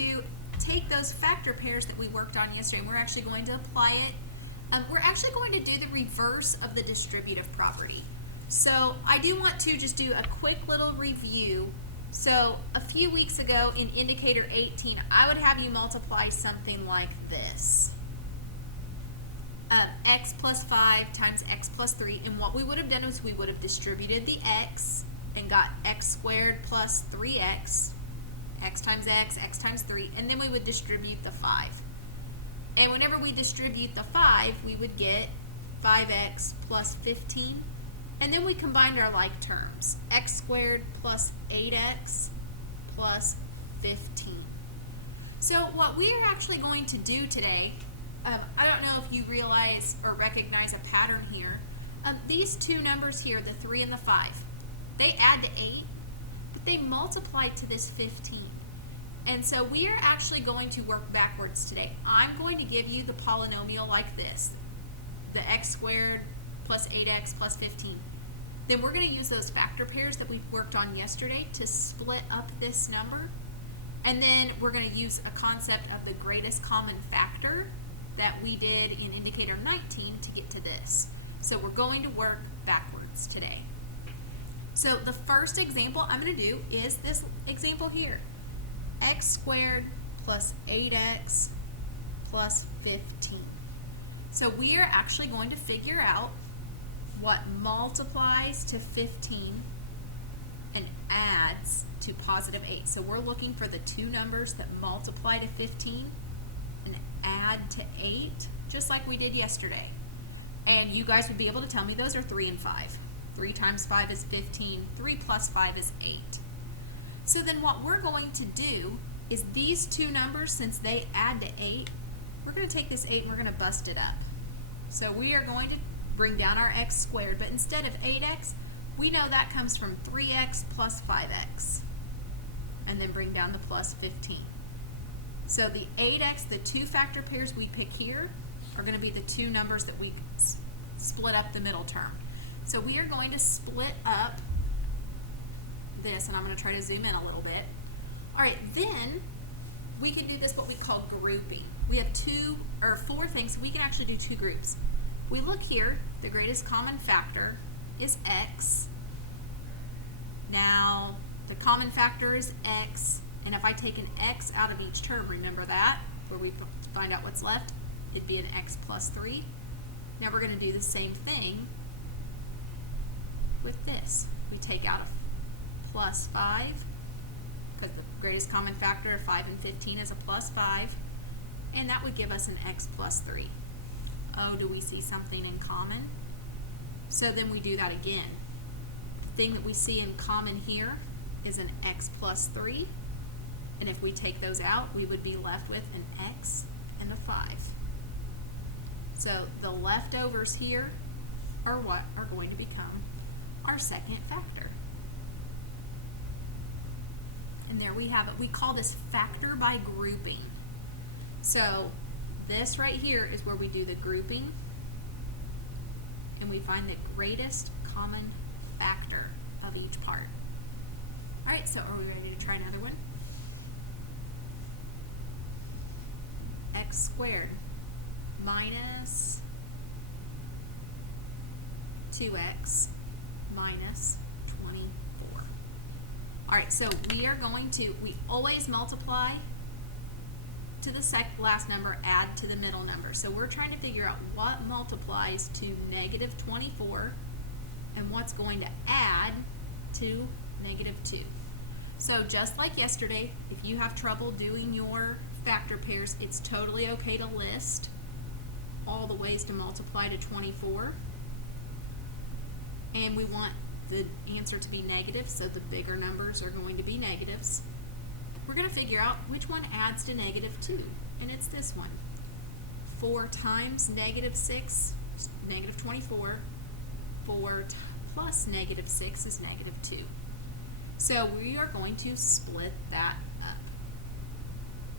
to take those factor pairs that we worked on yesterday, and we're actually going to apply it. We're actually going to do the reverse of the distributive property. So I do want to just do a quick little review. So a few weeks ago in indicator 18, I would have you multiply something like this. X plus 5 times x plus 3, and what we would have done is we would have distributed the x and got x squared plus 3x, x times 3, and then we would distribute the 5. And whenever we distribute the 5, we would get 5x plus 15, and then we combined our like terms, x squared plus 8x plus 15. So what we are actually going to do today, I don't know if you realize or recognize a pattern here. These two numbers here, the 3 and the 5, they add to 8, but they multiply to this 15. And so we are actually going to work backwards today. I'm going to give you the polynomial like this, the x squared plus 8x plus 15. Then we're going to use those factor pairs that we worked on yesterday to split up this number. And then we're going to use a concept of the greatest common factor that we did in indicator 19 to get to this. So we're going to work backwards today. So the first example I'm going to do is this example here. X squared plus 8x plus 15. So we are actually going to figure out what multiplies to 15 and adds to positive 8. So we're looking for the two numbers that multiply to 15 and add to 8, just like we did yesterday. And you guys would be able to tell me those are 3 and 5. 3 times 5 is 15. 3 plus 5 is 8. So then what we're going to do is these two numbers, since they add to 8, we're going to take this 8 and we're going to bust it up. So we are going to bring down our x squared, but instead of 8x, we know that comes from 3x plus 5x. And then bring down the plus 15. So the 8x, the two factor pairs we pick here, are going to be the two numbers that we split up the middle term. So we are going to split up this, and I'm going to try to zoom in a little bit. All right, then we can do this what we call grouping. We have four things, so we can actually do two groups. We look here, the greatest common factor is x. Now, the common factor is x, and if I take an x out of each term, remember that, where we find out what's left, it'd be an x plus 3. Now we're going to do the same thing with this. We take out a plus 5, because the greatest common factor of 5 and 15 is a plus 5, and that would give us an x plus 3. Oh, do we see something in common? So then we do that again. The thing that we see in common here is an x plus 3, and if we take those out, we would be left with an x and a 5. So the leftovers here are what are going to become our second factor. And there we have it. We call this factor by grouping. So this right here is where we do the grouping, and we find the greatest common factor of each part. All right, so are we ready to try another one? X squared minus 2x minus 24. All right, so we are going to, we always multiply to the last number, add to the middle number. So we're trying to figure out what multiplies to negative 24 and what's going to add to negative 2. So just like yesterday, if you have trouble doing your factor pairs, it's totally okay to list all the ways to multiply to 24. And we want the answer to be negative, so the bigger numbers are going to be negatives. We're going to figure out which one adds to negative 2, and it's this one. 4 times negative 6 is negative 24. 4 plus negative 6 is negative 2. So we are going to split that up.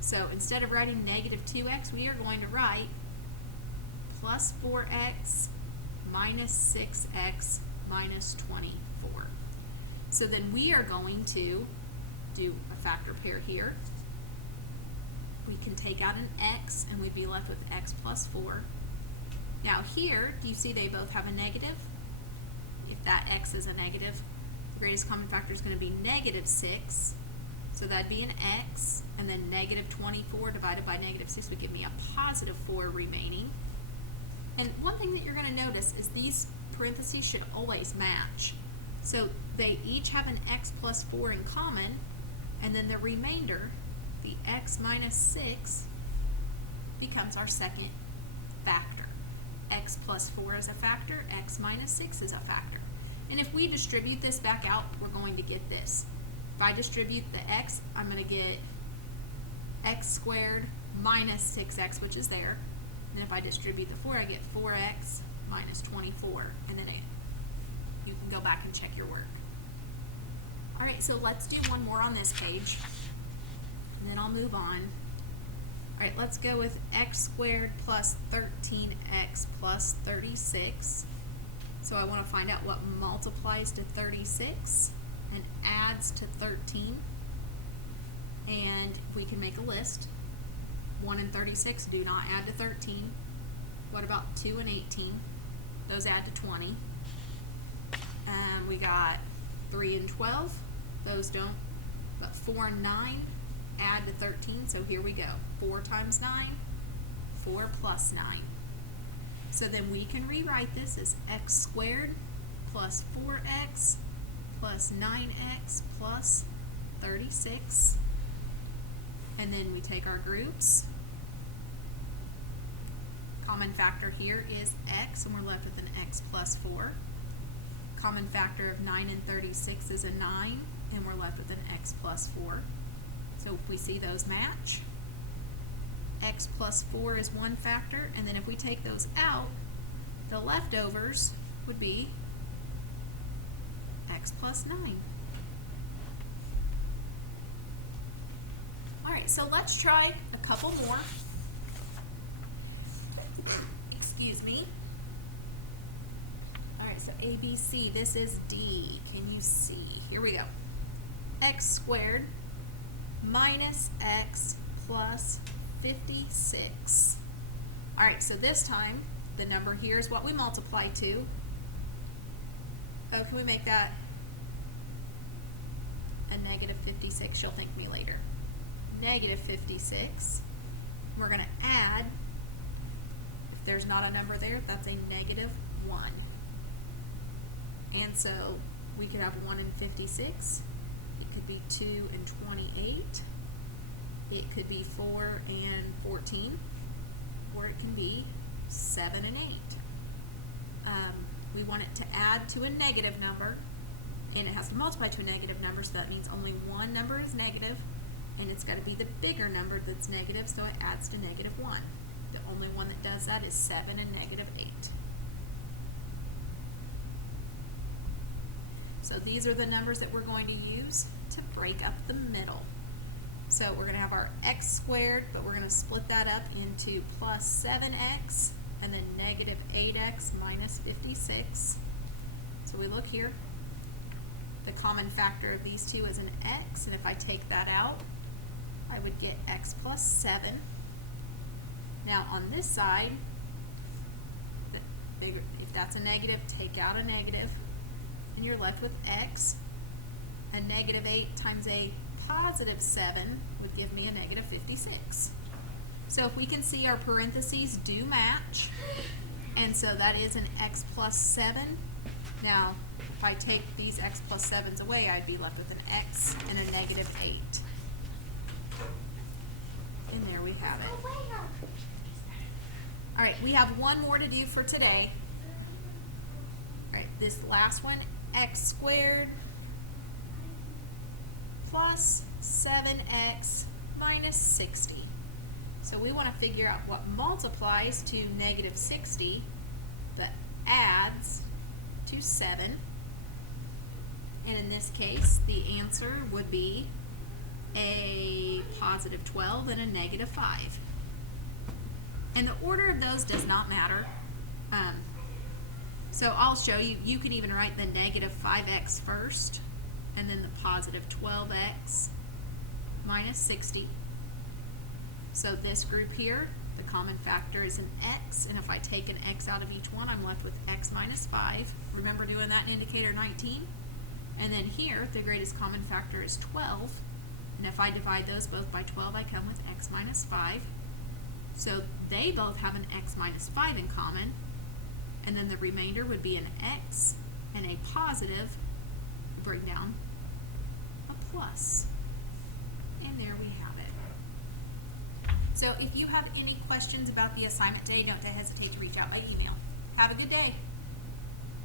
So instead of writing negative 2x, we are going to write plus 4x minus 6x minus 24. So then we are going to do a factor pair here. take out an x, and we'd be left with x plus 4. Now here, do you see they both have a negative? If that x is a negative, the greatest common factor is going to be negative 6. So that'd be an x, and then negative 24 divided by negative 6 would give me a positive 4 remaining. And one thing that you're going to notice is these parentheses should always match. So they each have an x plus 4 in common, and then the remainder, the x minus 6, becomes our second factor. X plus 4 is a factor, x minus 6 is a factor. And if we distribute this back out, we're going to get this. If I distribute the x, I'm going to get x squared minus 6x, which is there. And if I distribute the 4, I get 4x minus 24. And then you can go back and check your work. All right, so let's do one more on this page, and then I'll move on. All right, let's go with x squared plus 13x plus 36. So I want to find out what multiplies to 36 and adds to 13. And we can make a list. 1 and 36 do not add to 13. What about 2 and 18? Those add to 20. We got 3 and 12. Those don't. But 4 and 9 add to 13. So here we go. 4 times 9, 4 plus 9. So then we can rewrite this as x squared plus 4x plus 9x plus 36. And then we take our groups. Common factor here is x, and we're left with an x plus 4. Common factor of 9 and 36 is a 9, and we're left with an x plus 4. So if we see those match, x plus 4 is one factor, and then if we take those out, the leftovers would be x plus 9. Alright, so let's try a couple more. Excuse me. Alright, so A, B, C. This is D. Can you see? Here we go. X squared minus x plus 56. Alright, so this time the number here is what we multiply to. Oh, can we make that a negative 56? You'll thank me later. Negative 56. We're going to add, if there's not a number there, that's a negative 1. And so we could have 1 and 56. It could be 2 and 28. It could be 4 and 14. Or it can be 7 and 8. We want it to add to a negative number, and it has to multiply to a negative number, so that means only one number is negative, and it's got to be the bigger number that's negative, so it adds to negative 1. The only one that does that is 7 and negative 8. So these are the numbers that we're going to use to break up the middle. So we're going to have our x squared, but we're going to split that up into plus 7x and then negative 8x minus 56. So we look here. The common factor of these two is an x, and if I take that out, I would get x plus 7. Now on this side, if that's a negative, take out a negative, and you're left with x. A negative 8 times a positive 7 would give me a negative 56. So if we can see our parentheses do match, and so that is an x plus 7. Now, if I take these x plus 7s away, I'd be left with an x and a negative 8. And there we have it. All right, we have one more to do for today. All right, this last one, x squared plus 7x minus 60. So we want to figure out what multiplies to negative 60 but adds to 7. And in this case, the answer would be a positive 12 and a negative 5. And the order of those does not matter. So I'll show you. You can even write the negative 5x first, and then the positive 12x minus 60. So this group here, the common factor is an x, and if I take an x out of each one, I'm left with x minus 5. Remember doing that in indicator 19? And then here, the greatest common factor is 12, and if I divide those both by 12, I come with x minus 5. So they both have an x minus 5 in common, and then the remainder would be an x and a positive, bring down a plus. And there we have it. So if you have any questions about the assignment today, don't hesitate to reach out by email. Have a good day.